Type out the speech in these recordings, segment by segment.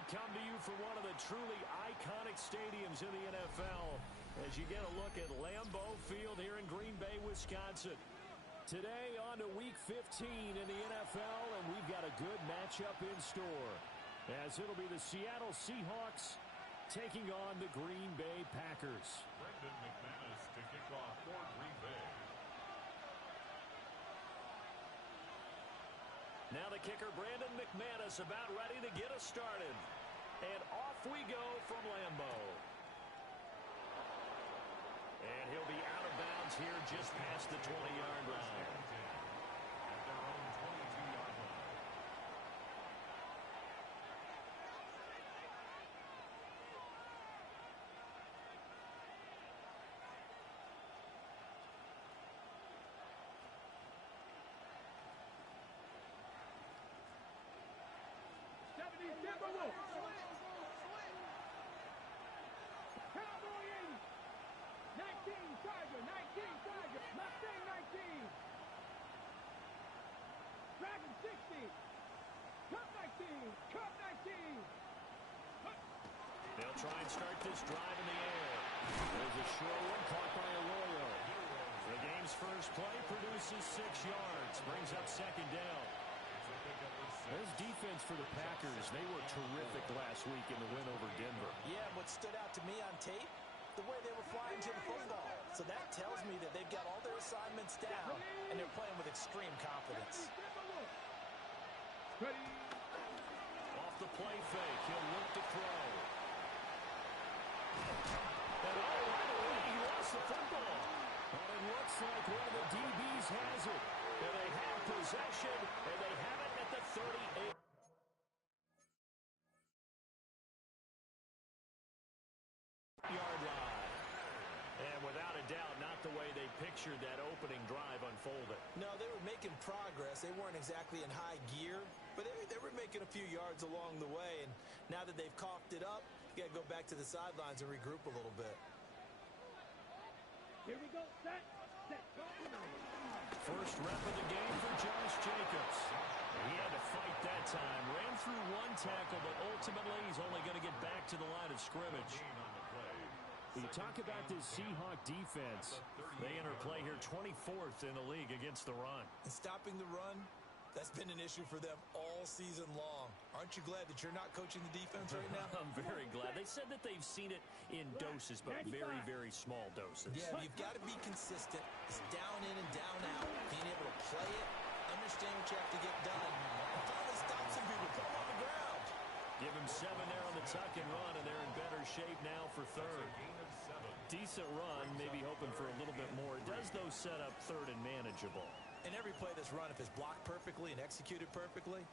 We come to you from one of the truly iconic stadiums in the NFL as you get a look at Lambeau Field here in Green Bay, Wisconsin. Today on to Week 15 in the NFL, and we've got a good matchup in store as it'll be the Seattle Seahawks taking on the Green Bay Packers. Brendan McManus to kick off for Green Bay. Now the kicker, Brandon McManus, about ready to get us started. And off we go from Lambeau. And he'll be out of bounds here just past the 20-yard line. At their own 22-yard line. They'll try and start this drive in the air. There's a short one caught by Arroyo. The game's first play produces 6 yards. Brings up second down. There's defense for the Packers. They were terrific last week in the win over Denver. Yeah, and what stood out to me on tape, the way they were flying to the football. So that tells me that they've got all their assignments down, and they're playing with extreme confidence. Off the play fake, he'll look to throw. And right away, he lost the football. But it looks like one of the DBs has it. And they have possession, and they have it at the 38-yard line. And without a doubt, not the way they pictured that opening drive unfolded. No, they were making progress. They weren't exactly in high gear, but they were making a few yards along the way. And now that they've coughed it up, you got to go back to the sidelines and regroup a little bit. Here we go. Set. First rep of the game for Josh Jacobs. He had to fight that time. Ran through one tackle, but ultimately he's only going to get back to the line of scrimmage. You talk about this Seahawk defense. They enter play here 24th in the league against the run. And stopping the run, that's been an issue for them all season long. Aren't you glad that you're not coaching the defense right now? I'm very glad. They said that they've seen it in doses, but very, very small doses. Yeah, you've got to be consistent. It's down in and down out. Being able to play it, understand what you have to get done, and finally stop some people, put them on the ground. Give him 7 there on the tuck and run, and they're in better shape now for third. Decent run, maybe hoping for a little bit more. It does, though, set up third and manageable. And every play that's run, if it's blocked perfectly and executed perfectly,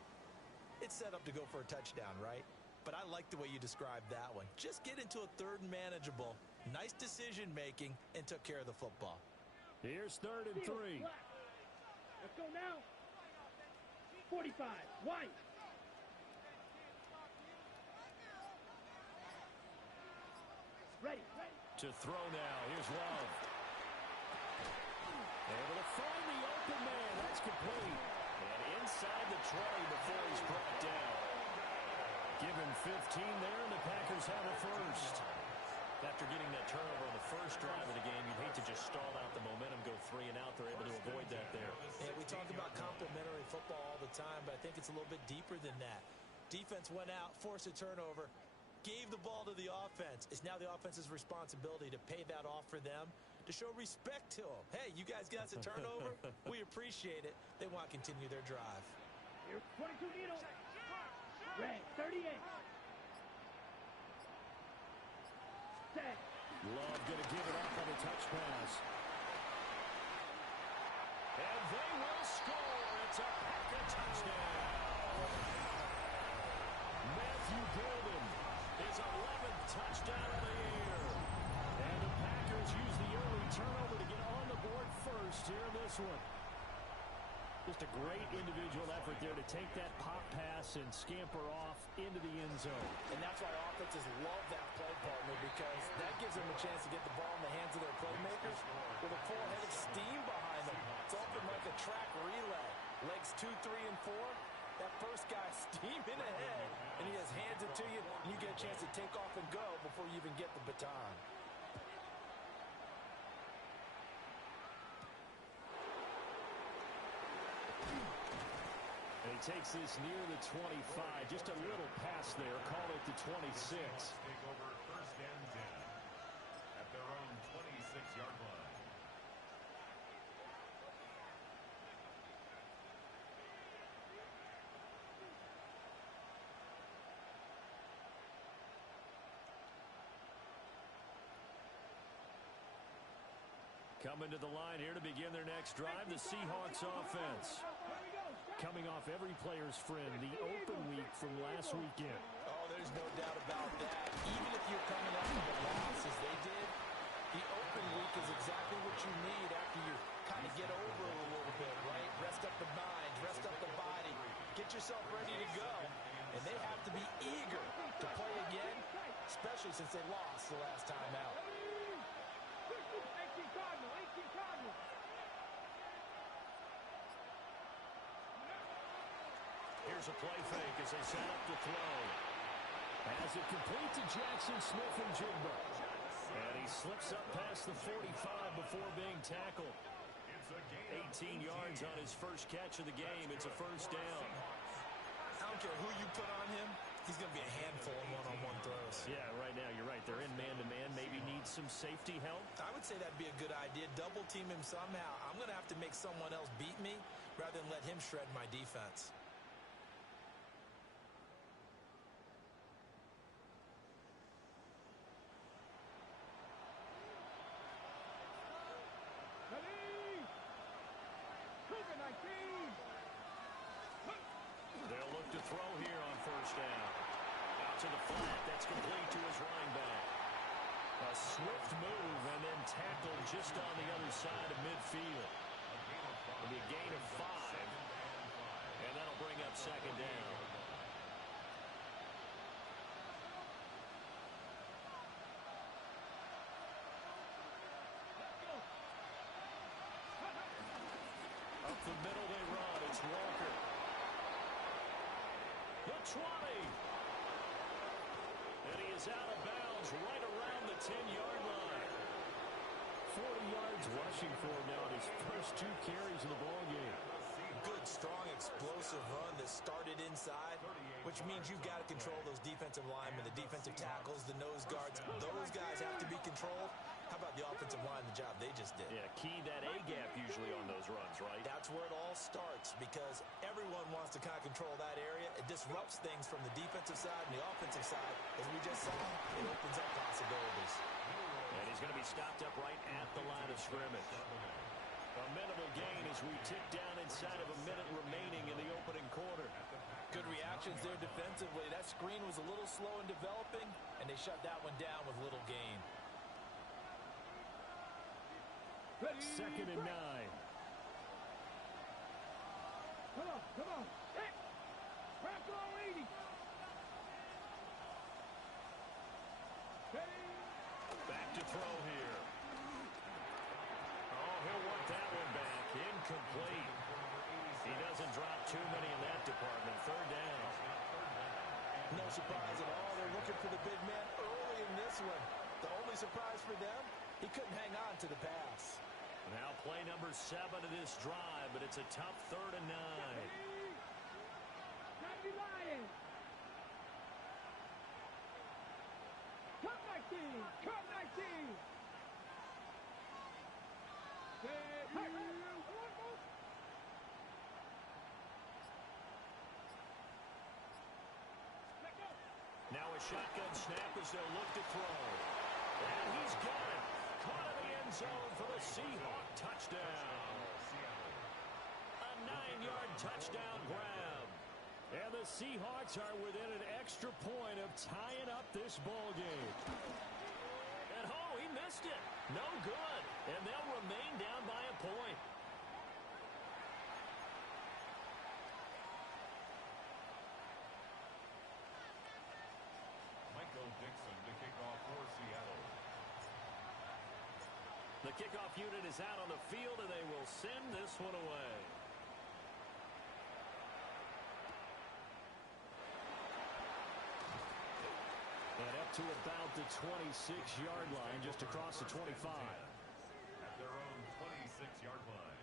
it's set up to go for a touchdown, right? But I like the way you described that one. Just get into a third and manageable, nice decision-making, and took care of the football. Here's 3rd and 3. Let's go now. 45. White. Ready. To throw now. Here's Love. Able to find the open man. That's complete. And inside the 20 before he's brought down. Give him 15 there, and the Packers have a first. After getting that turnover on the first drive of the game, you'd hate to just stall out the momentum, go 3 and out. They're able to avoid that there. Yeah, we talk about complementary football all the time, but I think it's a little bit deeper than that. Defense went out, forced a turnover, gave the ball to the offense. It's now the offense's responsibility to pay that off for them, to show respect to them. Hey, you guys got us a turnover. We appreciate it. They want to continue their drive. Here, 22 needle. Red, 38. Set. Love going to give it up on a touch pass. And they will score. It's a Packer touchdown. Matthew Golden, his 11th touchdown of the year. And the Packers use the early turnover to get on the board first here in this one. Just a great individual effort there to take that pop pass and scamper off into the end zone. And that's why offenses love that play partner, because that gives them a chance to get the ball in the hands of their playmakers with a full head of steam behind them. It's often like a track relay. Legs 2, 3, and 4, That first guy steaming ahead, and he just hands it to you, and you get a chance to take off and go before you even get the baton. And he takes this near the 25. Just a little pass there. Call it the 26. Take over first and 10 at their own 26-yard line. Coming to the line here to begin their next drive, the Seahawks offense. Coming off every player's friend, the open week from last weekend. Oh, there's no doubt about that. Even if you're coming up with a loss as they did, the open week is exactly what you need after you kind of get over it a little bit, right? Rest up the mind, rest up the body, get yourself ready to go. And they have to be eager to play again, especially since they lost the last time out. 18 Cardinal, 18 Cardinal. Here's a play fake as they set up the throw. Has it complete to Jackson Smith and Jigba. And he slips up past the 45 before being tackled. 18 yards on his first catch of the game. It's a first down. I don't care who you put on him. He's going to be a handful of one-on-one throws. Yeah, right now, you're right. They're in man-to-man. Maybe needs some safety help. I would say that'd be a good idea. Double team him somehow. I'm going to have to make someone else beat me rather than let him shred my defense. They'll look to throw here on first down. Out to the flat. That's complete to his running back. A swift move and then tackled just on the other side of midfield. It'll be a gain of 5. And that'll bring up second down. Up the middle they run. It's Walker. The 20. And he is out of bounds right around the 10-yard line. 40 yards rushing for him now on his first 2 carries of the ballgame. Good, strong, explosive run that started inside, which means you've got to control those defensive linemen, the defensive tackles, the nose guards. Those guys have to be controlled. How about the offensive line, the job they just did? Yeah, key that A-gap usually on those runs, right? That's where it all starts because everyone wants to kind of control that area. It disrupts things from the defensive side and the offensive side. As we just saw, it opens up possibilities. And he's going to be stopped up right at the line of scrimmage. A minimal gain as we tick down inside of a minute remaining in the opening quarter. Good reactions there defensively. That screen was a little slow in developing, and they shut that one down with little gain. Second and 9. Come on, come on. Hey! Crack all 80. Back to throw here. Oh, he'll work that one back. Incomplete. He doesn't drop too many in that department. Third down. No surprise at all. They're looking for the big man early in this one. The only surprise for them, he couldn't hang on to the pass. Now play number 7 of this drive, but it's a tough 3rd and 9. Not be lying. Cut 19. Cut 19. Now a shotgun snap as they'll look to throw. And he's got it. Caught in the end zone for the Seahawk touchdown. A 9-yard touchdown grab. And the Seahawks are within an extra point of tying up this ball game. And oh, he missed it. No good. And they'll remain down by a point. Dixon to kick off for Seattle. The kickoff unit is out on the field, and they will send this one away. to about the 26-yard line, just across the 25. At their own 26-yard line.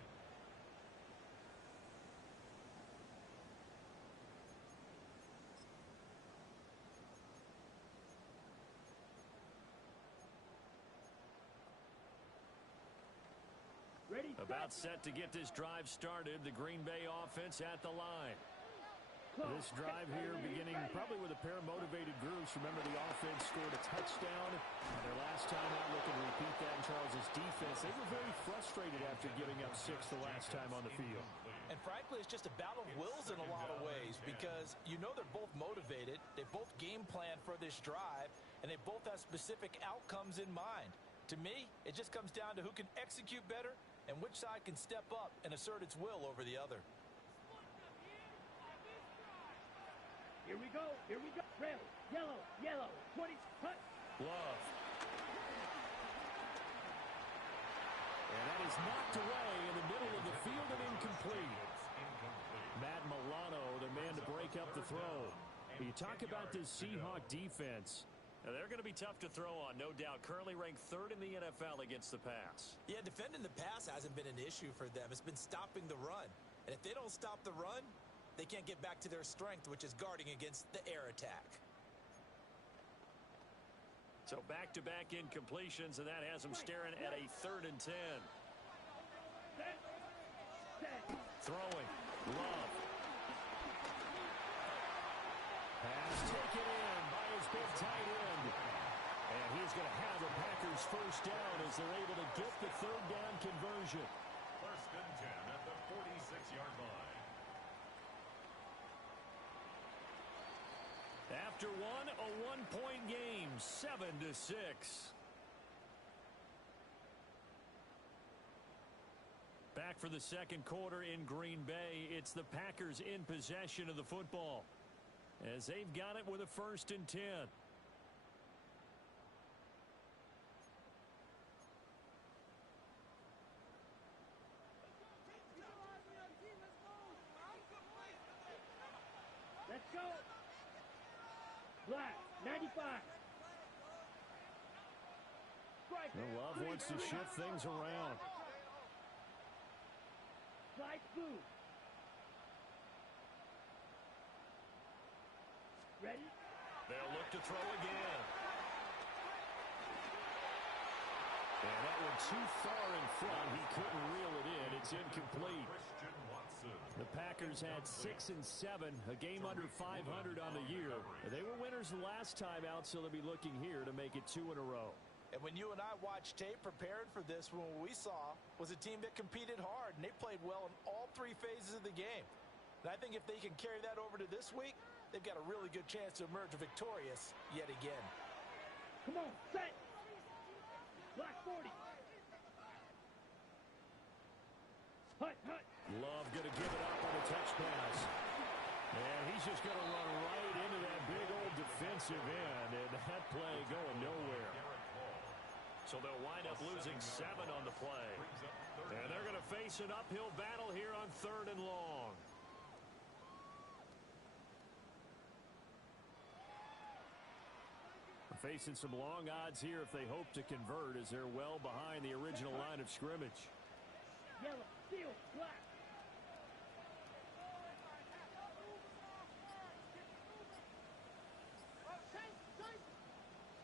Ready, About set to get this drive started. The Green Bay offense at the line. This drive here beginning probably with a pair of motivated groups. Remember, the offense scored a touchdown. Their last time out, looking to repeat that in Charles' defense. They were very frustrated after giving up 6 the last time on the field. And frankly, it's just a battle of wills in a lot of ways because you know they're both motivated. They both game plan for this drive, and they both have specific outcomes in mind. To me, it just comes down to who can execute better and which side can step up and assert its will over the other. Here we go. Here we go. Red, yellow, yellow. 20. Cut. Love. And that is knocked away in the middle of the field and incomplete. Matt Milano, the man to break up the throw. You talk about this Seahawk defense. Now, they're going to be tough to throw on, no doubt. Currently ranked 3rd in the NFL against the pass. Yeah, defending the pass hasn't been an issue for them. It's been stopping the run. And if they don't stop the run, they can't get back to their strength, which is guarding against the air attack. So back-to-back incompletions, and that has them staring at a 3rd and 10. Throwing. Love. Pass taken in by his big tight end. And he's going to have the Packers first down as they're able to get the 3rd down conversion. 1st and 10 at the 46-yard line. After one, a one-point game, 7-6. Back for the second quarter in Green Bay. It's the Packers in possession of the football as they've got it with a 1st and 10. Let's go. Black, 95. Love wants to shift things around. Slide blue. Ready? They'll look to throw again. And that one too far in front. He couldn't reel it in. It's incomplete. The Packers had 6 and 7, a game under 500 on the year. They were winners the last time out, so they'll be looking here to make it 2 in a row. And when you and I watched tape prepared for this, what we saw was a team that competed hard, and they played well in all 3 phases of the game. And I think if they can carry that over to this week, they've got a really good chance to emerge victorious yet again. Come on, set. Black 40. Hut, hut. Love going to give it up on a touch pass. And he's just going to run right into that big old defensive end, and that play going nowhere. So they'll wind up losing 7 on the play. And they're going to face an uphill battle here on 3rd and long. Facing some long odds here if they hope to convert, as they're well behind the original line of scrimmage. Yellow, steel, black.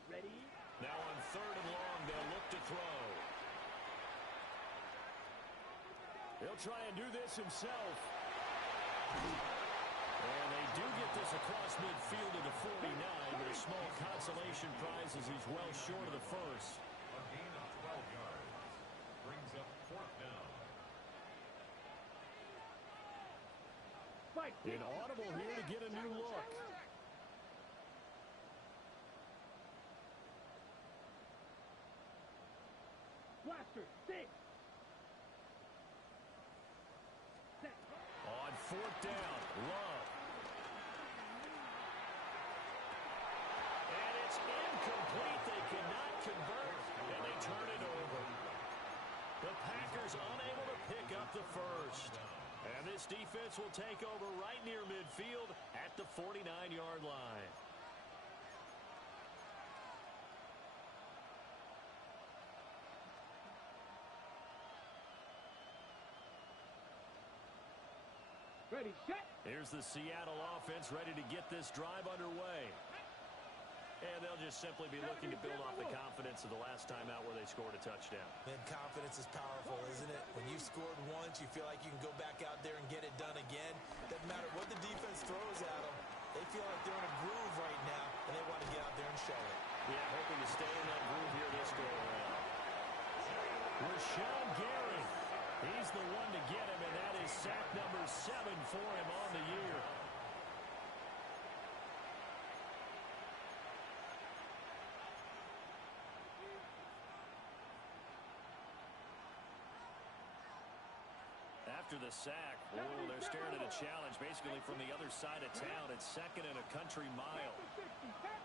Ready? Now on 3rd and long, they'll look to throw. He'll try and do this himself. And they do get this across midfield to the 49, but a small consolation prize as he's well short of the first. A gain of 12 yards. Brings up 4th down. Fight. Inaudible here to get a new look. Blaster, 6. Set. On 4th down, Love. And it's incomplete. They cannot convert, and they turn it over. The Packers unable to pick up the first. And this defense will take over right near midfield at the 49-yard line. Ready, set. Here's the Seattle offense ready to get this drive underway. And they'll just simply be looking to build off the confidence of the last time out where they scored a touchdown. Man, confidence is powerful, isn't it? When you've scored once, you feel like you can go back out there and get it done again. Doesn't matter what the defense throws at them. They feel like they're in a groove right now, and they want to get out there and show it. Yeah, hoping to stay in that groove here this go around. Rashawn Gary. He's the one to get him, and that is sack number 7 for him on the year. After the sack, they're staring at a challenge basically from the other side of town. It's 2nd and a country mile. 60 back.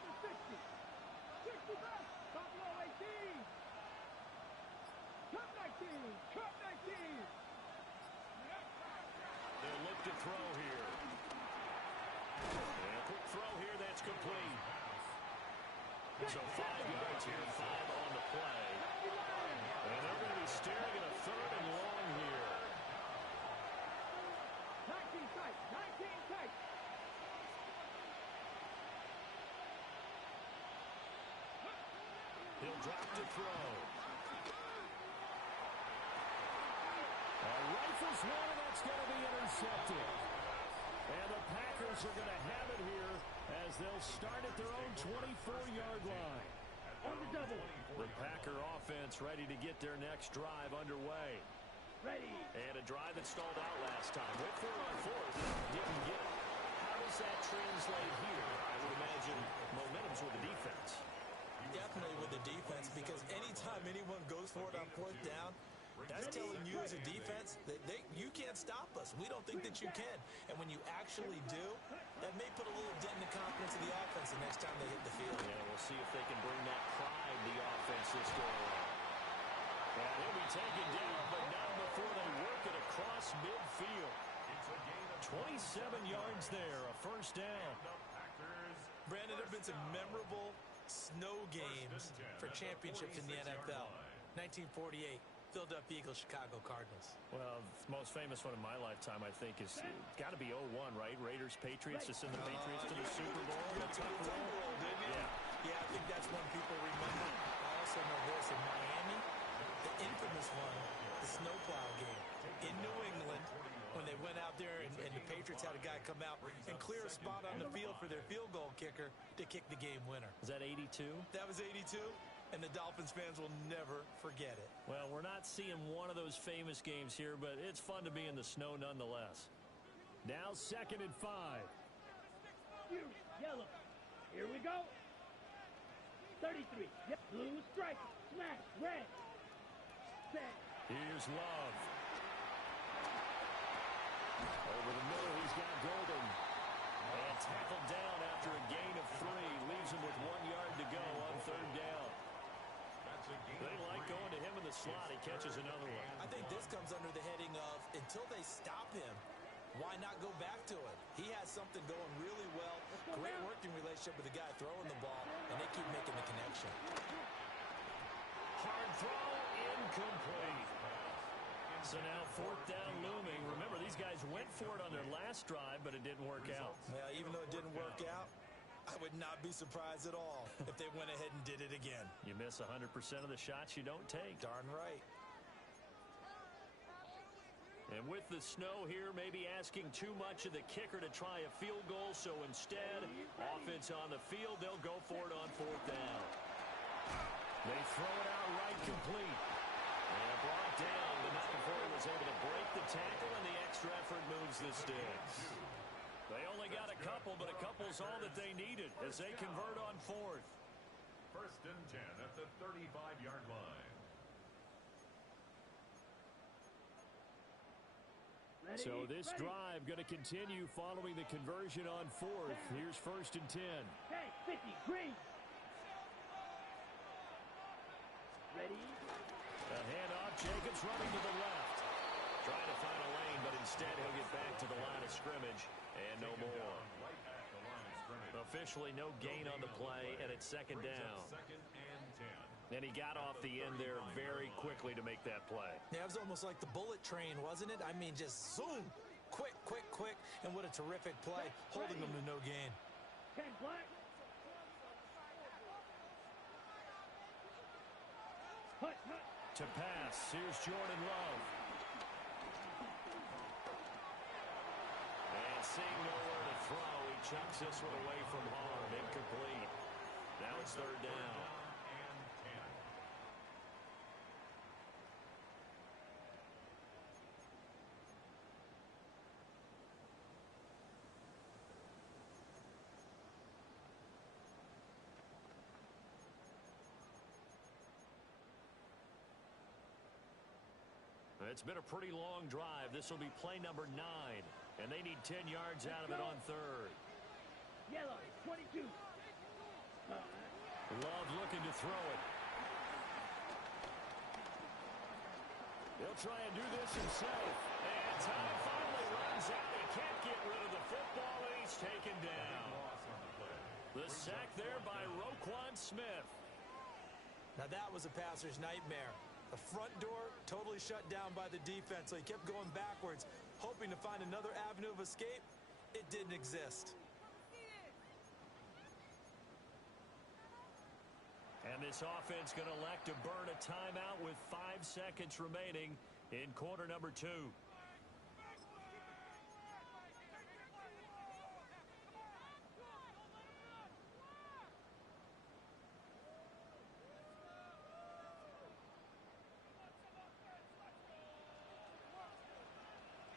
Buffalo 18. Cut 19. Cut 19. They'll look to throw here. And a quick throw here that's complete. So 5 yards here, 5 on the play. And they're going to be staring at a 3rd and long here. 19 tight. 19 tight. He'll drop to throw. Rifles one, and that's going to be intercepted. And the Packers are going to have it here as they'll start at their own 24-yard line. On the double. The Packer offense ready to get their next drive underway. Ready. And a drive that stalled out last time. Went for it on 4th. Didn't get it. How does that translate here? I would imagine momentum's with the defense. Definitely with the defense, because anytime anyone goes for it on 4th down, that's telling you as a defense that you can't stop us. We don't think that you can. And when you actually do, that may put a little dent in the confidence of the offense the next time they hit the field. Yeah, we'll see if they can bring that pride the offense this go around. And he'll be taken down, but not before they work it across midfield. 27 yards there, a 1st down. Brandon, there have been some memorable snow games for championships in the NFL. 1948. Philadelphia Eagles, Chicago Cardinals. Well, the most famous one in my lifetime, I think, is got to be 01, right? Raiders, Patriots, to send the Patriots to the Super Bowl. The tough roll, didn't you? Yeah, I think that's one people remember. I also know this in Miami, the infamous one, the snowplow game in New England, when they went out there and the Patriots had a guy come out and clear a spot on the field for their field goal kicker to kick the game winner. Is that 82? That was 82. And the Dolphins fans will never forget it. Well, we're not seeing one of those famous games here, but it's fun to be in the snow nonetheless. Now 2nd and 5. Yellow. Here we go. 33. Yep. Blue strike. Smash. Red. Set. Here's Love. Over the middle, he's got Golden. And tackled down after a gain of 3. Leaves him with 1 yard to go on 3rd down. They like going to him in the slot. He catches another one. I think this comes under the heading of, until they stop him, why not go back to him? He has something going really well. Great working relationship with the guy throwing the ball, and they keep making the connection. Hard throw, incomplete. So now 4th down looming. Remember, these guys went for it on their last drive, but it didn't work out. Well, even though it didn't work out, I would not be surprised at all if they went ahead and did it again. You miss 100% of the shots you don't take. Darn right. And with the snow here, maybe asking too much of the kicker to try a field goal. So instead, offense on the field, they'll go for it on 4th down. They throw it out right complete. And brought down, but not before he was able to break the tackle, and the extra effort moves the sticks. They only got a couple, but a couple's all that they needed as they convert on 4th. 1st and 10 at the 35-yard line. Ready. So this Ready. drive going to continue following the conversion on 4th. Here's 1st and 10. Hey, 50. Green. Ready. A handoff. Jacobs running to the left. Trying to find a lane, but instead he'll get back to the line of scrimmage. And no more. Officially no gain on the play, and it's 2nd down. 2nd and 10. And he got off the end there very quickly to make that play. Yeah, it was almost like the bullet train, wasn't it? I mean, just zoom, Quick, quick, quick, and what a terrific play, holding them to no gain. 10 black. Hut, hut. To pass, here's Jordan Love. And seeing nowhere to throw, he chucks this one away from harm. Incomplete. Now it's third down. It's been a pretty long drive. This will be play number 9. And they need 10 yards out of it on third. Yellow, 22. Love looking to throw it. He'll try and do this himself. And time finally runs out. He can't get rid of the football, and he's taken down. The sack there by Roquan Smith. Now that was a passer's nightmare. The front door totally shut down by the defense, so he kept going backwards, hoping to find another avenue of escape. It didn't exist. And this offense going to elect to burn a timeout with 5 seconds remaining in quarter number 2.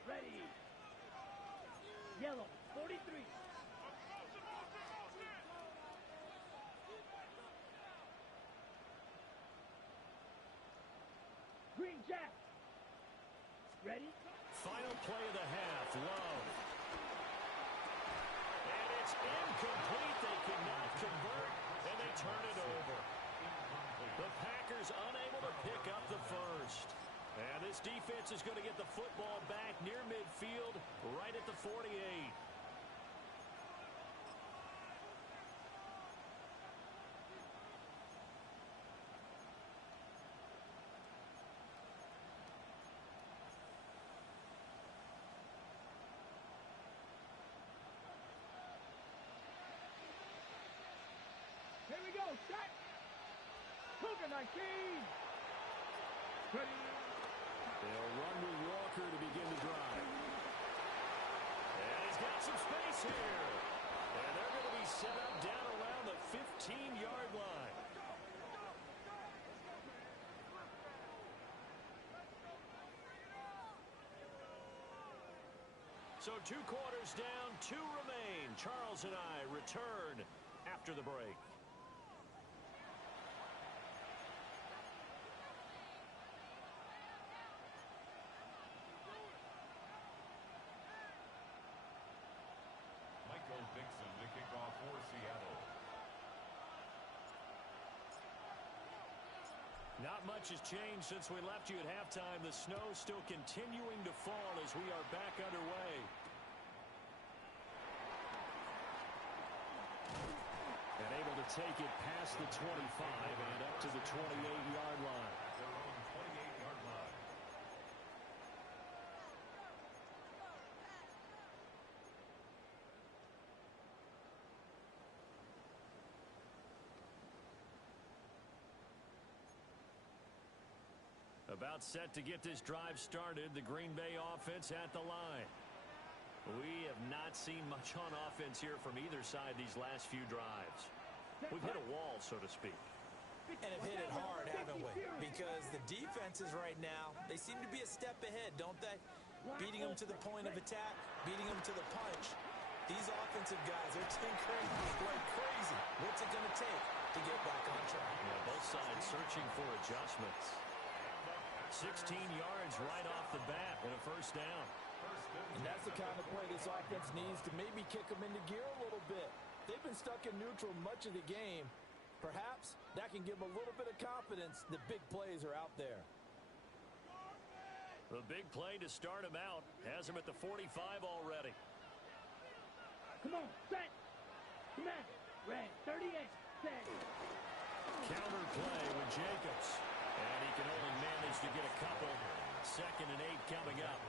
Ready. Yellow, 43. Green Jack. Ready. Final play of the half. Love. And it's incomplete. They could not convert, and they turn it over. The Packers unable to pick up the first. And this defense is going to get the football back near midfield, right at the 48. Here we go. Set. Cougar 19. Ready. They'll run with Walker to begin the drive. And he's got some space here. And they're going to be set up down around the 15-yard line. So 2 quarters down, 2 remain. Charles and I return after the break. Dixon to kick off for Seattle. Not much has changed since we left you at halftime. The snow still continuing to fall as we are back underway. And able to take it past the 25 and up to the 28-yard line. Their own 28-yard line. About set to get this drive started, the Green Bay offense at the line. We have not seen much on offense here from either side these last few drives. We've hit a wall, so to speak. And have hit it hard, haven't we? Because the defenses right now, they seem to be a step ahead, don't they? Beating them to the point of attack, beating them to the punch. These offensive guys are tinkering like crazy. What's it going to take to get back on track? Yeah, both sides searching for adjustments. 16 yards right off the bat and a first down. And that's the kind of play this offense needs to maybe kick them into gear a little bit. They've been stuck in neutral much of the game. Perhaps that can give them a little bit of confidence that big plays are out there. The big play to start him out has him at the 45 already. Come on, set. Smash. Red, 38. Set. Counter play with Jacobs. And he can only manage to get a couple. 2nd and 8 coming up.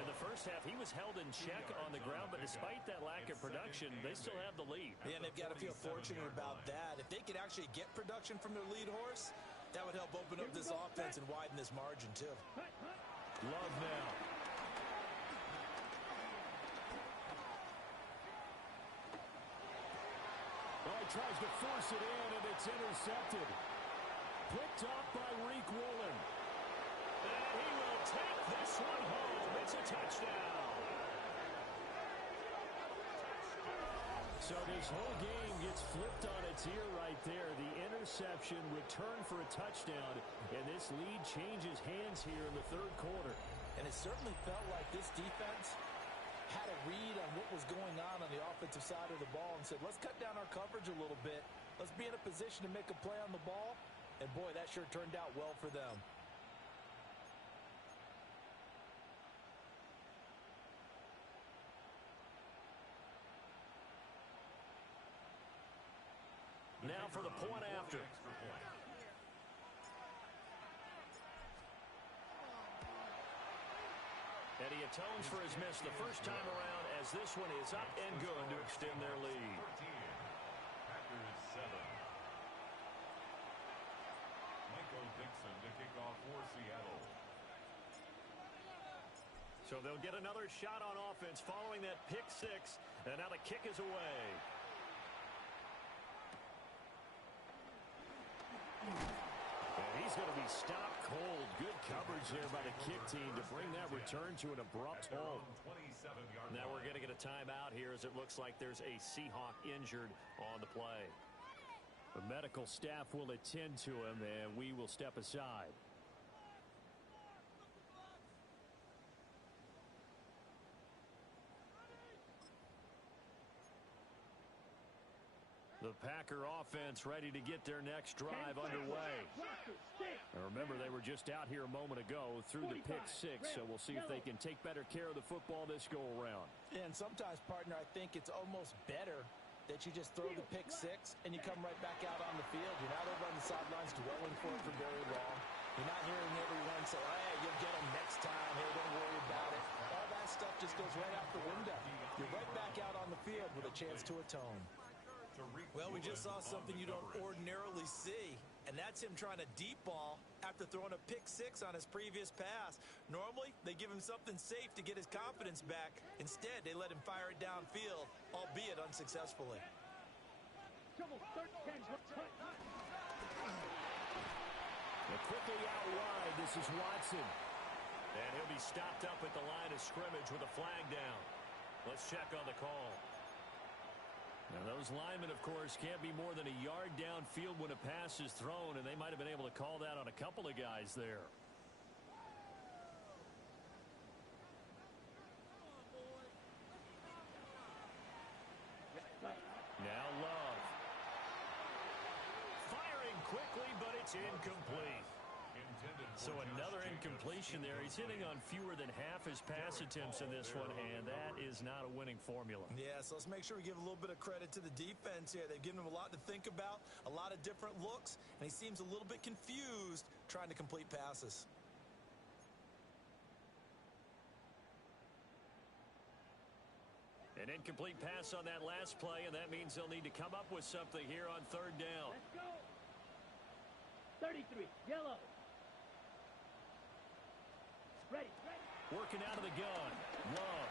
In the first half, he was held in check on the ground, but despite that lack of production, they still have the lead. Yeah, and they've got to feel fortunate about that. If they could actually get production from their lead horse, that would help open up this offense and widen this margin, too. Love now. Oh, he tries to force it in, and it's intercepted. Picked up by Reek Woolen. And he will take this one home. It's a touchdown. So this whole game gets flipped on its ear right there. The interception, return for a touchdown, and this lead changes hands here in the third quarter. And it certainly felt like this defense had a read on what was going on the offensive side of the ball and said, let's cut down our coverage a little bit. Let's be in a position to make a play on the ball. And, boy, that sure turned out well for them. Now for the point after. And he atones for his miss the first time around as this one is up and good to extend their lead. Packers 7. Michael Dixon to kick off for Seattle. So they'll get another shot on offense following that pick six. And now the kick is away. And he's going to be stopped cold. Good coverage there by the kick team to bring that return to an abrupt halt. Now we're going to get a timeout here as it looks like there's a Seahawk injured on the play. The medical staff will attend to him, and we will step aside. The Packer offense ready to get their next drive underway. And remember, they were just out here a moment ago through the pick six, so we'll see if they can take better care of the football this go-around. And sometimes, partner, I think it's almost better that you just throw the pick six and you come right back out on the field. You're not over on the sidelines dwelling for it for very long. You're not hearing everyone say, hey, you'll get them next time. Hey, don't worry about it. All that stuff just goes right out the window. You're right back out on the field with a chance to atone. Well, we just saw something you don't ordinarily see, and that's him trying to deep ball after throwing a pick six on his previous pass. Normally, they give him something safe to get his confidence back. Instead, they let him fire it downfield, albeit unsuccessfully. And quickly out wide, this is Watson. And he'll be stopped up at the line of scrimmage with a flag down. Let's check on the call. Now, those linemen, of course, can't be more than a yard downfield when a pass is thrown, and they might have been able to call that on a couple of guys there. Now Love. Firing quickly, but it's incomplete. So another incompletion there. He's hitting on fewer than half his pass attempts in this one, and that is not a winning formula. Yeah, so let's make sure we give a little bit of credit to the defense here. They've given him a lot to think about, a lot of different looks, and he seems a little bit confused trying to complete passes. An incomplete pass on that last play, and that means they'll need to come up with something here on third down. Let's go. 33, yellow. Ready. Working out of the gun. Love.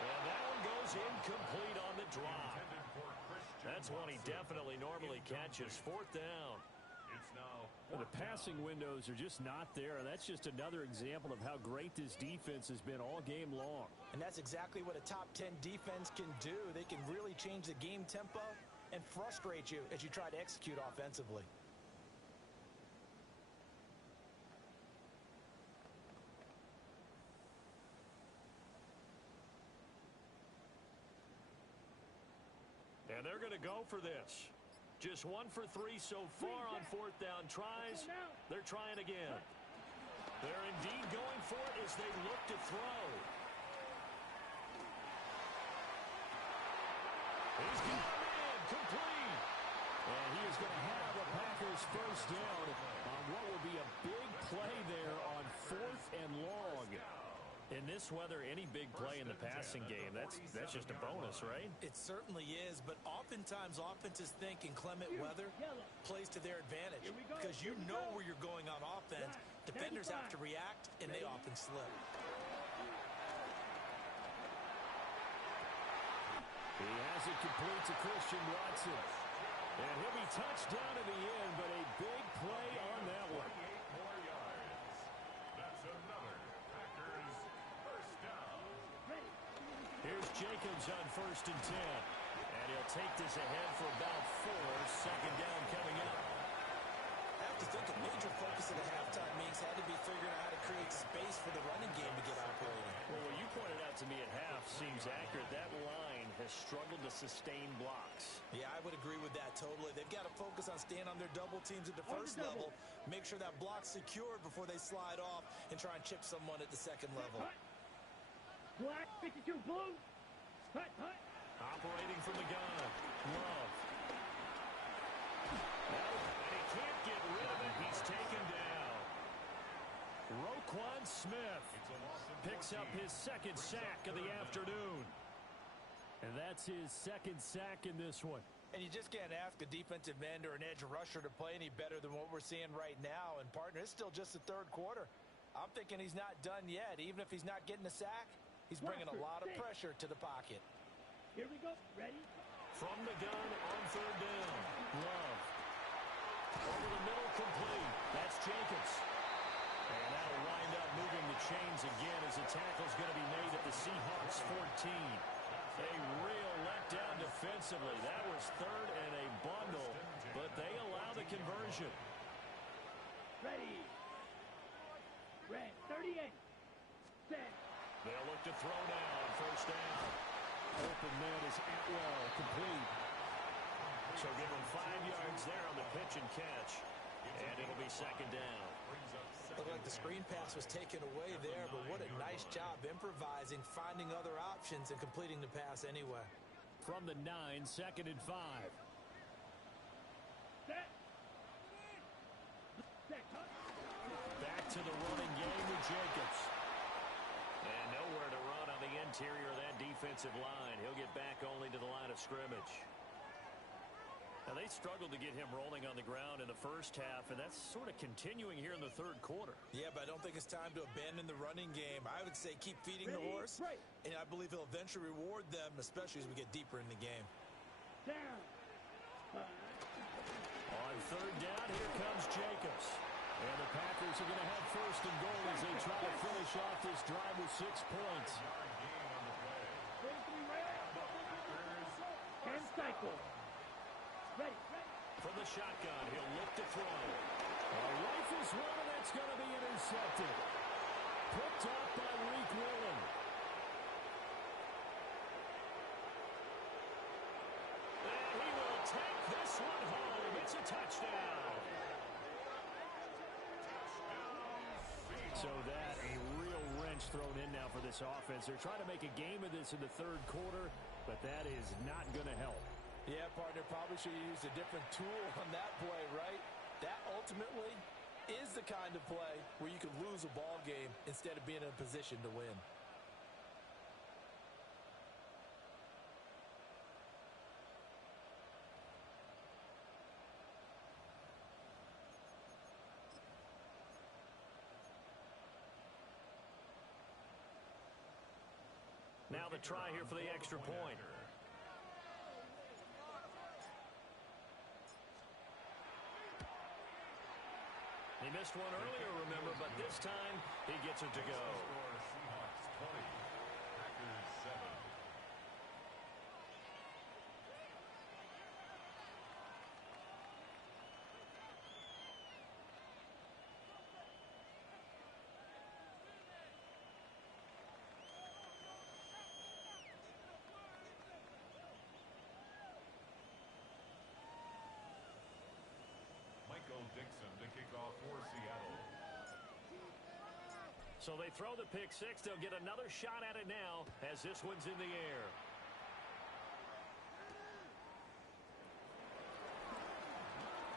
And that one goes incomplete on the drop. That's one he definitely normally catches. Fourth down. The passing windows are just not there, and that's just another example of how great this defense has been all game long. And that's exactly what a top 10 defense can do. They can really change the game tempo and frustrate you as you try to execute offensively. And they're going to go for this. Just 1 for 3 so far on fourth down tries. They're trying again. They're indeed going for it as they look to throw. He's got him in, complete. And he is going to have the Packers first down on what will be a big play there on In this weather, any big play in the passing game, that's just a bonus, right? It certainly is, but oftentimes offenses think in clement weather plays to their advantage because you know where you're going on offense. Defenders have to react, and they often slip. He has it complete to Christian Watson. And he'll be touched down in the end, but a big play on that one. 28 more yards. That's another Packers first down. Here's Jacobs on 1st and 10. And he'll take this ahead for about 4. Second down coming up. I have to think a major focus of the halftime meetings had to be figuring out how to create space for the running game to get operating. Well, what you pointed out to me at half seems accurate. That line has struggled to sustain blocks. Yeah, I would agree with that totally. They've got to focus on staying on their double teams at the first level, make sure that block's secured before they slide off and try and chip someone at the second level. Black 52 blue. Hut, hut. Operating from the gun. Love. And he can't get rid of it. He's taken down. Roquan Smith picks up his second sack of the afternoon. And that's his second sack in this one. And you just can't ask a defensive end or an edge rusher to play any better than what we're seeing right now. And, partner, it's still just the third quarter. I'm thinking he's not done yet. Even if he's not getting a sack, he's bringing a lot of pressure to the pocket. Here we go. Ready? From the gun on 3rd down. Love. Over the middle, complete. That's Jacobs. And that'll wind up moving the chains again as the tackle's going to be made at the Seahawks 14. A real letdown defensively. That was 3rd and a bundle, but they allow the conversion. Ready. Red 38. Set. They'll look to throw now on 1st down. Open man is Atwell, complete. So give him 5 yards there on the pitch and catch, and it'll be 2nd down. Looked like the screen pass was taken away there, but what a nice job improvising, finding other options, and completing the pass anyway. From the 9, 2nd and 5. Set. Set. Hut. Back to the running game with Jacobs. And nowhere to run on the interior of that defensive line. He'll get back only to the line of scrimmage. Now, they struggled to get him rolling on the ground in the first half, and that's sort of continuing here in the 3rd quarter. Yeah, but I don't think it's time to abandon the running game. I would say keep feeding the horse, and I believe he'll eventually reward them, especially as we get deeper in the game. Down. On 3rd down, here comes Jacobs. And the Packers are going to have 1st and goal as they try to finish off this drive with 6 points. 10 cycle. Ready. From the shotgun, he'll look to throw. Rifles one, and that's going to be intercepted. Picked off by Reek Willen. And he will take this one home. It's a touchdown. So that a real wrench thrown in now for this offense. They're trying to make a game of this in the 3rd quarter, but that is not going to help. Yeah, partner, probably should have used a different tool on that play, right? That ultimately is the kind of play where you can lose a ball game instead of being in a position to win. Now the try here for the extra point. He missed one earlier, remember, but this time he gets it to go. Seahawks 20, Packers 7. Dixon to kick off for Seattle. So they throw the pick six. They'll get another shot at it now as this one's in the air.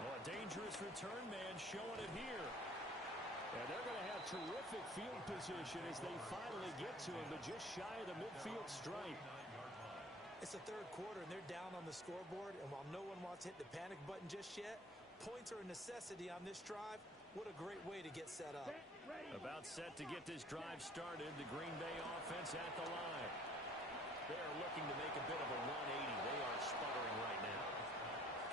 Oh, a dangerous return man showing it here. And they're going to have terrific field position as they finally get to him, but just shy of the midfield stripe. It's the third quarter, and they're down on the scoreboard, and while no one wants to hit the panic button just yet, points are a necessity on this drive. What a great way to get set up. About set to get this drive started, the Green Bay offense at the line. They're looking to make a bit of a 180. They are sputtering right now.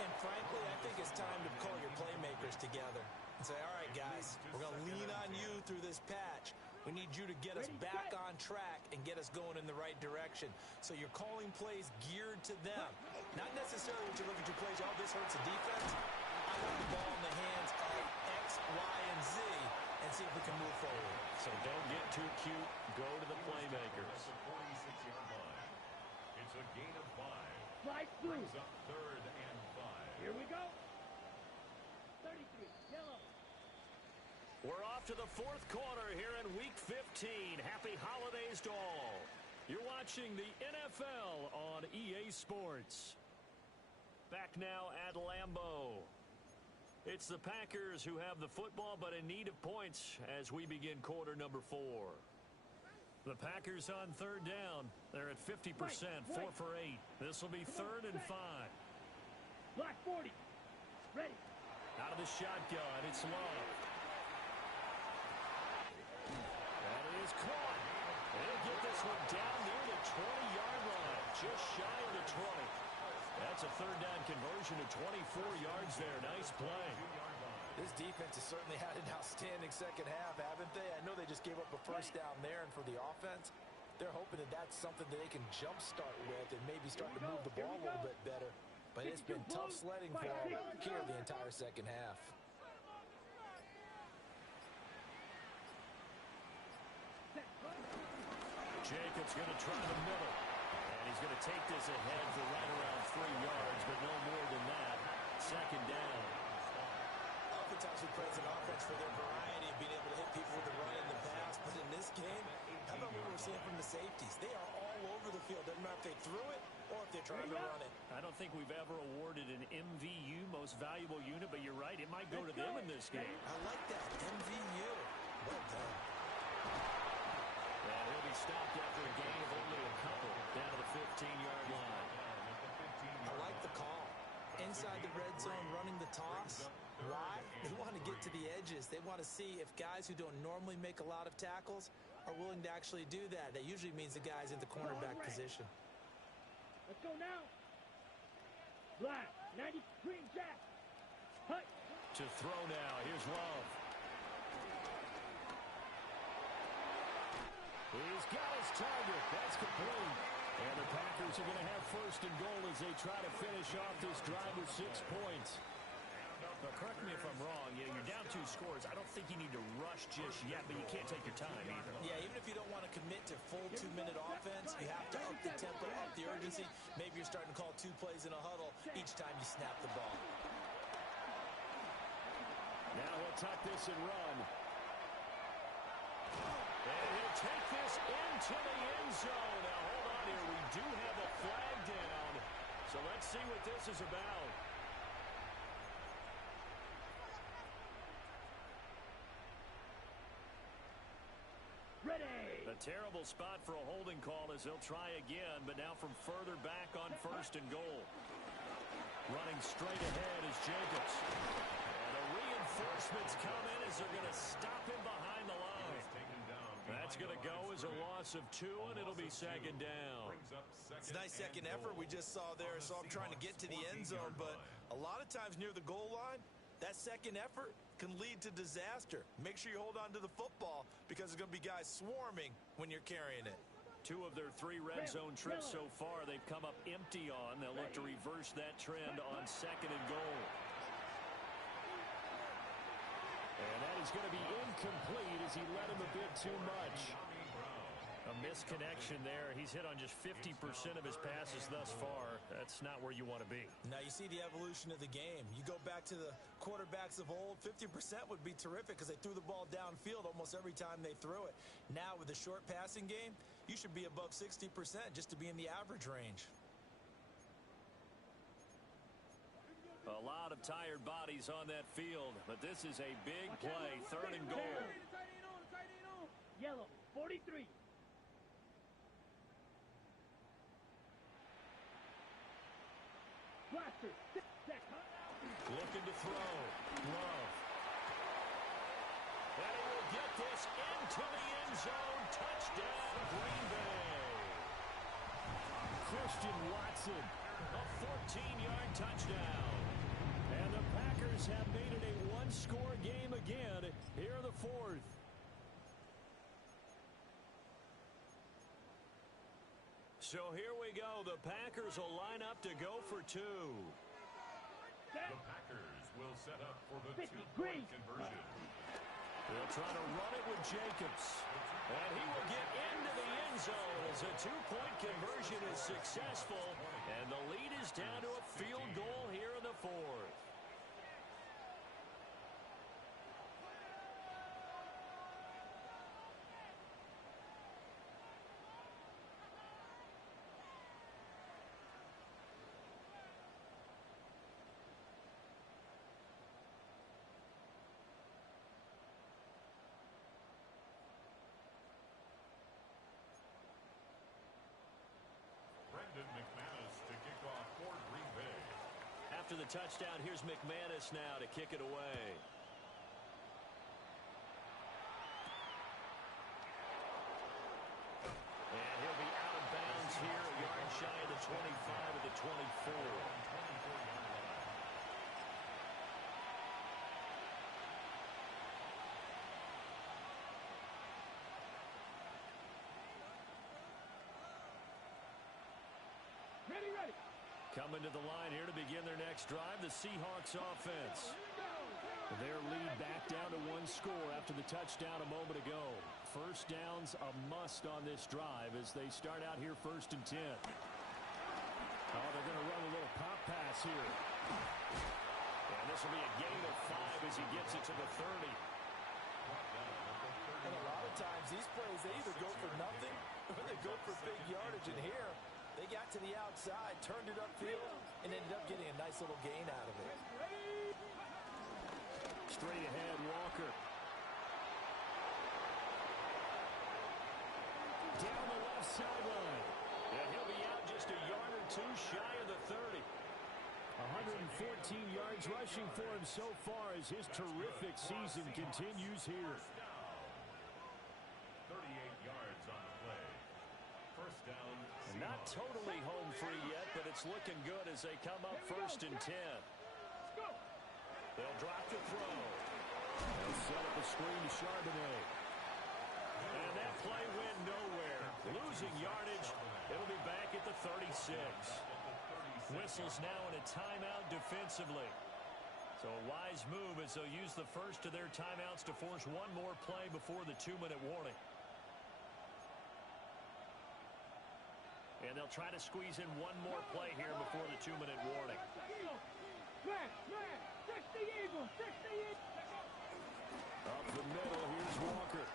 And frankly, I think it's time to call your playmakers together and say, all right, guys, we're going to lean on you through this patch. We need you to get us back on track and get us going in the right direction. So you're calling plays geared to them. Not necessarily when you look at your plays, oh, this hurts the defense. I want the ball in the hands of X, Y, and Z and see if we can move forward. So don't get too cute. Go to the playmakers. The 46-yard line. It's a gain of 5. Slide through. Brings up 3rd and 5. Here we go. 33, yellow. We're off to the fourth quarter here in Week 15. Happy holidays to all. You're watching the NFL on EA Sports. Back now at Lambeau. It's the Packers who have the football, but in need of points as we begin quarter number 4. The Packers on third down. They're at 50%, 4 for 8. This will be 3rd and 5. Block 40. Ready. Out of the shotgun, it's Love. That is caught. They'll get this one down near the 20-yard line, just shy of the 20. That's a third down conversion of 24 yards there. Nice play. This defense has certainly had an outstanding second half, haven't they? I know they just gave up a first down there, and for the offense, they're hoping that that's something that they can jumpstart with and maybe start to move the ball a little bit better. But it's been tough sledding for them here the entire second half. Jacobs going to try the middle. And he's going to take this ahead for right around 3 yards, but no more than that. Second down. Oftentimes we praise an offense for their variety of being able to hit people with the run and the pass. But in this game, how about what we're seeing from the safeties? They are all over the field. Doesn't matter if they threw it or if they're trying to run it. I don't think we've ever awarded an MVU, most valuable unit, but you're right. It might go to them in this game. I like that. MVU. Well done. And he'll be stopped after a gain of only a couple down to the 15-yard line. I like the call. Inside the red zone, running the toss. Why? They want to get to the edges. They want to see if guys who don't normally make a lot of tackles are willing to actually do that. That usually means the guy's in the cornerback position. Let's go now. Black, 90, green jack. Hut. To throw now. Here's Love. He's got his target. That's complete. And the Packers are going to have 1st and goal as they try to finish off this drive with 6 points. But correct me if I'm wrong. You're down 2 scores. I don't think you need to rush just yet, but you can't take your time either. Yeah, even if you don't want to commit to full 2-minute offense, you have to up the tempo, up the urgency. Maybe you're starting to call 2 plays in a huddle each time you snap the ball. Now he'll tuck this and run. And he'll take this into the end zone. Now, hold on here. We do have a flag down. So let's see what this is about. Ready. A terrible spot for a holding call as they'll try again, but now from further back on 1st and goal. Running straight ahead is Jacobs. And the reinforcements come in as they're going to stop him behind the line. That's going to go as a loss of 2, and it'll be 2nd down. It's a nice second effort we just saw there, so I'm trying to get to the end zone, but a lot of times near the goal line, that second effort can lead to disaster. Make sure you hold on to the football because there's going to be guys swarming when you're carrying it. 2 of their 3 red zone trips so far they've come up empty on. They'll look to reverse that trend on 2nd and goal. And that is going to be incomplete as he led him a bit too much. A misconnection there. He's hit on just 50% of his passes thus far. That's not where you want to be. Now you see the evolution of the game. You go back to the quarterbacks of old, 50% would be terrific because they threw the ball downfield almost every time they threw it. Now with the short passing game, you should be above 60% just to be in the average range. A lot of tired bodies on that field, but this is a big play, 3rd and goal. Yellow, 43. Blaster, looking to throw. Love. And he will get this into the end zone. Touchdown, Green Bay. Christian Watson, a 14-yard touchdown. And the Packers have made it a one-score game again here in the 4th. So here we go. The Packers will line up to go for 2. The Packers will set up for the 2-point conversion. They'll try to run it with Jacobs. And he will get into the end zone as a 2-point conversion is successful. And the lead is down to a field goal here in the 4th. After the touchdown, here's McManus now to kick it away. And he'll be out of bounds here, a yard shy of the 25 of the 24. Ready. Coming to the line here to begin their next drive, the Seahawks offense. Their lead back down to 1 score after the touchdown a moment ago. First down's a must on this drive as they start out here 1st and 10. Oh, they're going to run a little pop pass here. And this will be a gain of 5 as he gets it to the 30. And a lot of times these plays, they either go for nothing or they go for big yardage. And here, they got to the outside, turned it upfield, and ended up getting a nice little gain out of it. Straight ahead, Walker. Down the left sideline. And he'll be out just a yard or 2 shy of the 30. 114 yards rushing for him so far as his terrific season continues here. 38 yards on the play. First down. Not totally home free yet, but it's looking good as they come up 1st and 10. They'll drop the throw. They'll set up a screen to Charbonnet. And that play went nowhere. Losing yardage. It'll be back at the 36. Whistles now in a timeout defensively. So a wise move as they'll use the first of their timeouts to force one more play before the 2-minute warning. And they'll try to squeeze in one more play here before the 2-minute warning. Up the middle, here's Walker.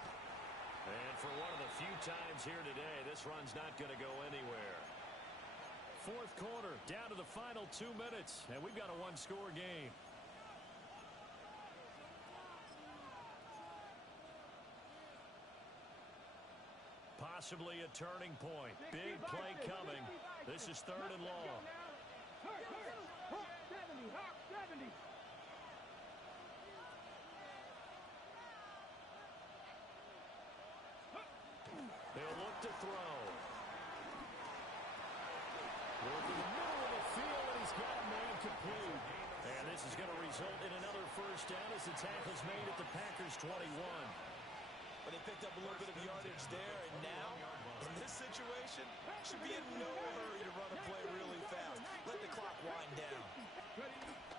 And for one of the few times here today, this run's not going to go anywhere. 4th quarter, down to the final 2 minutes, and we've got a 1-score game. Possibly a turning point. Big play coming. This is 3rd and long. They'll look to throw. Working the middle of the field, and he's got a man complete. And this is going to result in another first down as the tackle's made at the Packers' 21. But they picked up a little bit of yardage there, and now, in this situation, should be in no hurry to run a play really fast. Let the clock wind down.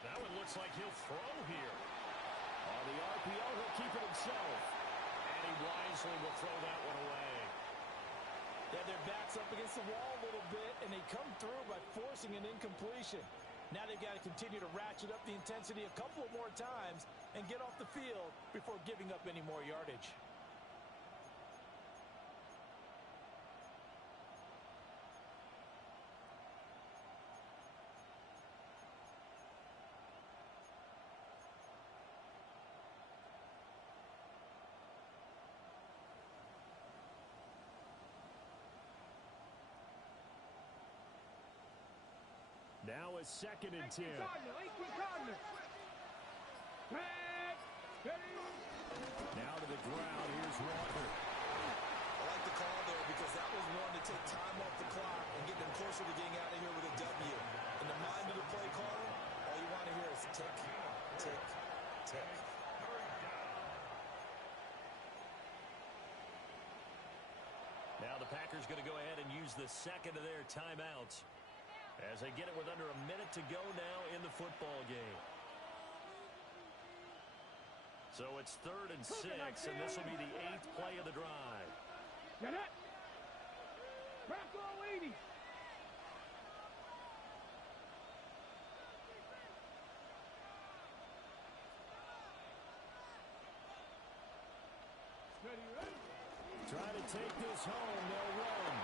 That one looks like he'll throw here. On the RPO, he'll keep it himself. And he wisely will throw that one away. Yeah, their back's up against the wall a little bit, and they come through by forcing an incompletion. Now they've got to continue to ratchet up the intensity a couple of more times and get off the field before giving up any more yardage. a 2nd and 10. 18 Cardinal. Tag. Ready. Now to the ground. Here's Walker. I like the call there because that was one to take time off the clock and get them closer to getting out of here with a W. In the mind of the play caller, all you want to hear is tick, tick, tick. Now the Packers going to go ahead and use the 2nd of their timeouts as they get it with under a minute to go now in the football game. So it's 3rd and 6, and this will be the 8th play of the drive. Get it. Bronco 80. Ready, ready. Try to take this home. They'll run.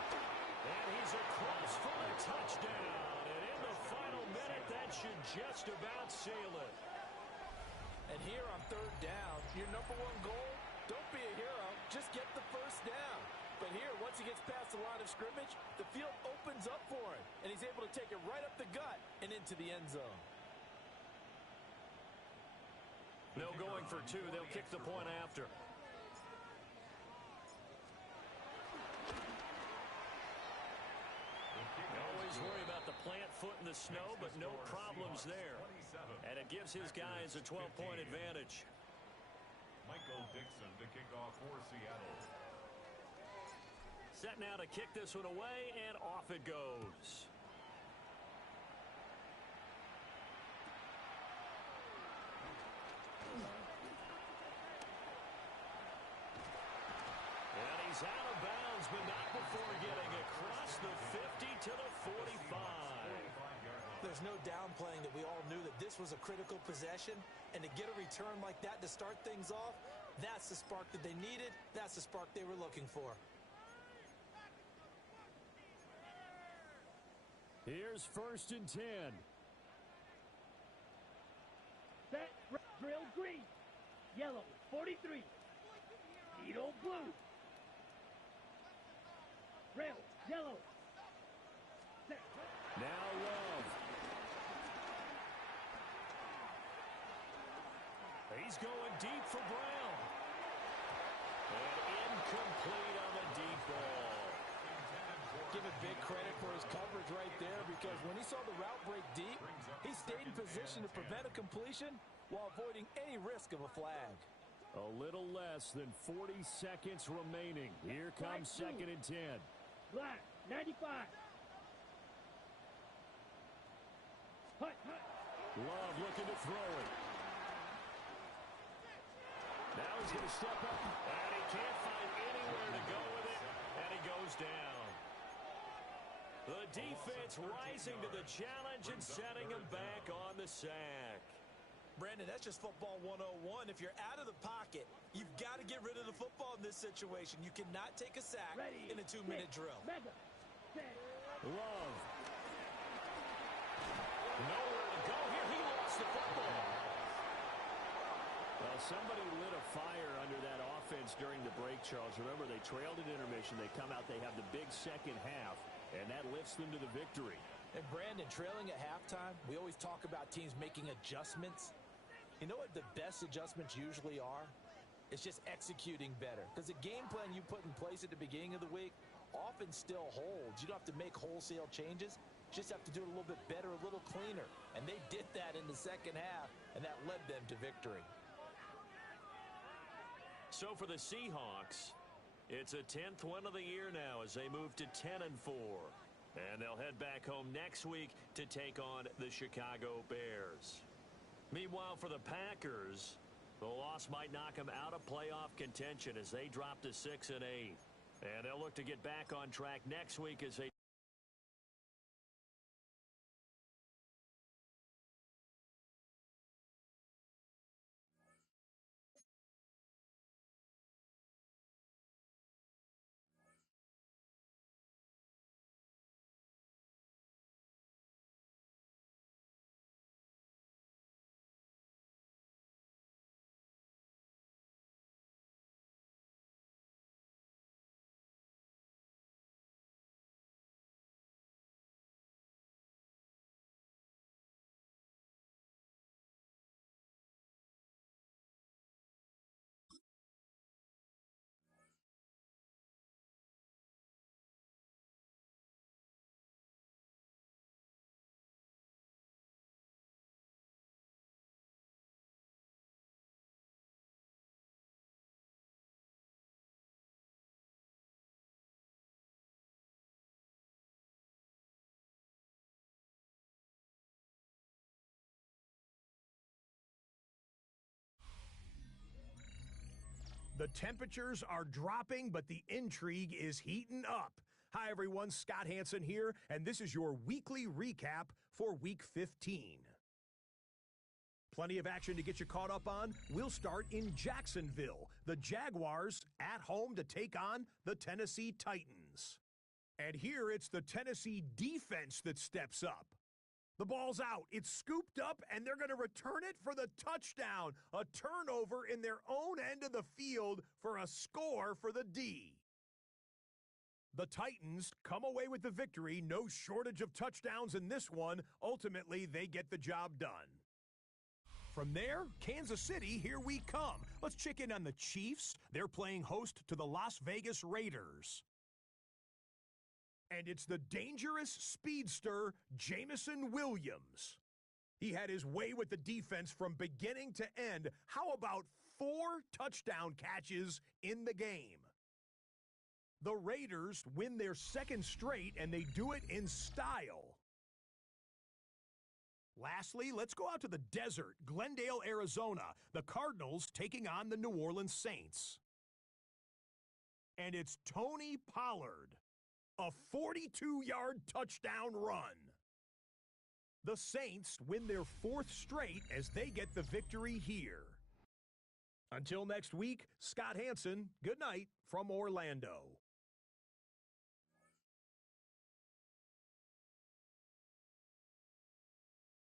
And he's across for a touchdown. And in the final minute, that should just about seal it. And here on 3rd down, your number one goal, don't be a hero, just get the first down. But here, once he gets past the line of scrimmage, the field opens up for him, and he's able to take it right up the gut and into the end zone. No going for 2. They'll kick the point after. Always worry about the plant foot in the snow, but no problems there. And it gives his guys a 12-point advantage. Michael Dixon to kick off for Seattle. Set now to kick this one away, and off it goes. And he's out of bounds, but not before getting across the 50 to the 45. There's no downplaying that we all knew that this was a critical possession, and to get a return like that to start things off, that's the spark that they needed. That's the spark they were looking for. Here's 1st and 10. Set. Drill green. Yellow 43. Needle blue. Rail yellow. Set. Now Love. He's going deep for Brown. And incomplete on the deep ball. Give it big credit for his coverage right there, because when he saw the route break deep, he stayed in position to prevent a completion while avoiding any risk of a flag. A little less than 40 seconds remaining. Here comes 2nd and 10. Black 95. Hut. Love looking to throw it. Now he's going to step up, and he can't find anywhere to go with it, and he goes down. The defense rising to the challenge and setting him back on the sack. Brandon, that's just football 101. If you're out of the pocket, you've got to get rid of the football in this situation. You cannot take a sack in a 2-minute drill. Mega. Set. Love. Nowhere to go here. He lost the football. Well, somebody lit a fire under that offense during the break, Charles. Remember, they trailed at intermission. They come out, they have the big second half, and that lifts them to the victory. And Brandon, trailing at halftime, we always talk about teams making adjustments. You know what the best adjustments usually are? It's just executing better. Because the game plan you put in place at the beginning of the week often still holds. You don't have to make wholesale changes. You just have to do it a little bit better, a little cleaner. And they did that in the second half, and that led them to victory. So for the Seahawks, it's a 10th win of the year now as they move to 10-4. And they'll head back home next week to take on the Chicago Bears. Meanwhile, for the Packers, the loss might knock them out of playoff contention as they drop to 6-8. And they'll look to get back on track next week as they The temperatures are dropping, but the intrigue is heating up. Hi, everyone. Scott Hansen here, and this is your weekly recap for Week 15. Plenty of action to get you caught up on. We'll start in Jacksonville. The Jaguars at home to take on the Tennessee Titans. And here it's the Tennessee defense that steps up. The ball's out, it's scooped up, and they're going to return it for the touchdown. A turnover in their own end of the field for a score for the D. The Titans come away with the victory. No shortage of touchdowns in this one. Ultimately, they get the job done. From there, Kansas City, here we come. Let's check in on the Chiefs. They're playing host to the Las Vegas Raiders. And it's the dangerous speedster, Jameson Williams. He had his way with the defense from beginning to end. How about 4 touchdown catches in the game? The Raiders win their second straight, and they do it in style. Lastly, let's go out to the desert, Glendale, Arizona. The Cardinals taking on the New Orleans Saints. And it's Tony Pollard. A 42-yard touchdown run. The Saints win their 4th straight as they get the victory here. Until next week, Scott Hansen, good night from Orlando.